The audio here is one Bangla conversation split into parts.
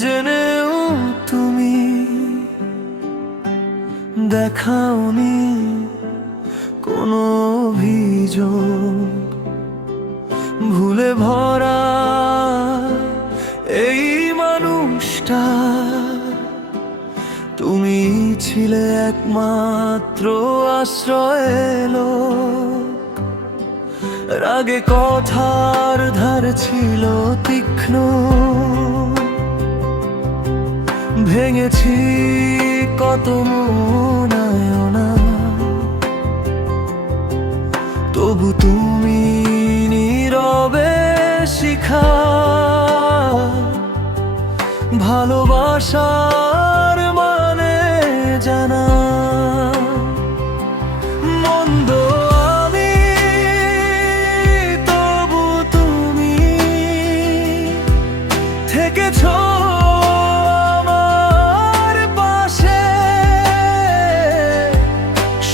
জেনেও তুমি দেখাওনি কোনো অভিযোগ। ভুলে ভরা এই মানুষটা তুমি ছিলে একমাত্র আশ্রয় লোক। রাগে কথার ধার ছিল তীক্ষ্ণ, ভেঙেছি কত মনায়না, তবু তুমি নীরবে শিখা ভালোবাসার মানে জানা। মন্দ আমি, তবু তুমি থেকেছ আমার পাশে।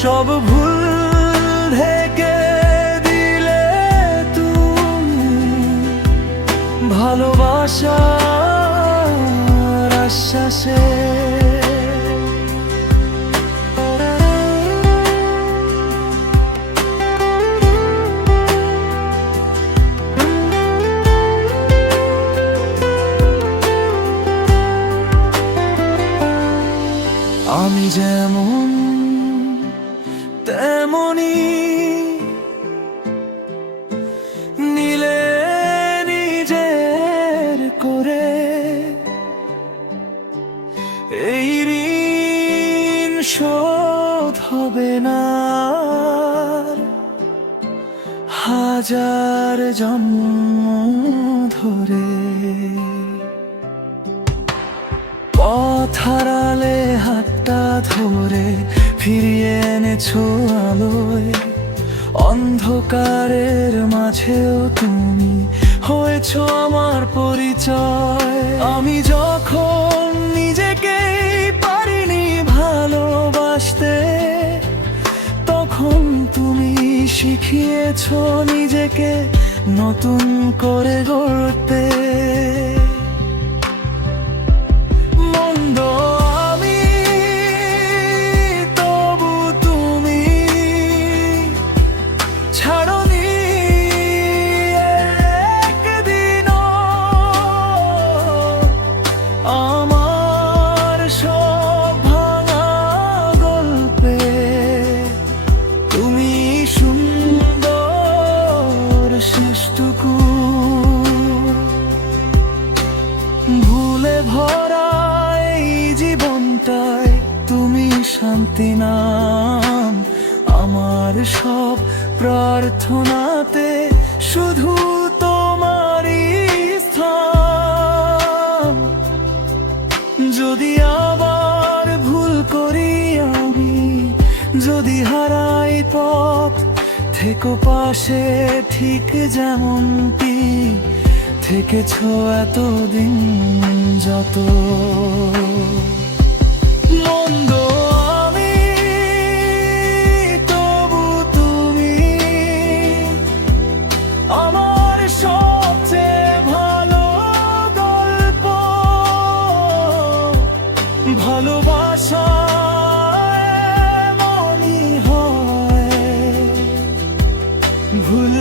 সব ভুল ঢেকে দিলে তুমি ভালোবাসার আশ্বাসে। আমি যেমন তেমনি নিলে নিজের করে, এই ঋণ শোধ হবে না আর হাজার জন্ম ধরে। পথ হারালে হাতটা ধরে ফিরিয়ে এনেছো আলোয়। অন্ধকারের মাঝেও তুমি হয়েছো আমার পরিচয়। আমি যখন নিজেকেই পারিনি ভালোবাসতে, তখন তুমি শিখিয়েছো নিজেকে নতুন করে গড়তে। মন্দ আমি, তবু তুমি ছাড়নি একদিনও আমার সব ভাঙা গল্পে। তুমি সুন্দর শেষটুকু ভুলে ভরা এই জীবনটায় তুমি শান্তি নাম। আমার সব প্রার্থনাতে শুধু তোমারই স্থান। যদি আবার ভুল করি আমি, যদি হারাই পথ, থেকো পাশে ঠিক যেমনটি থেকেছো এতদিন যত। মন্দ আমি, তবু তুমি আমার সবচেয়ে ভালো গল্প। ভালোবাসা এমনই হয়, ভুল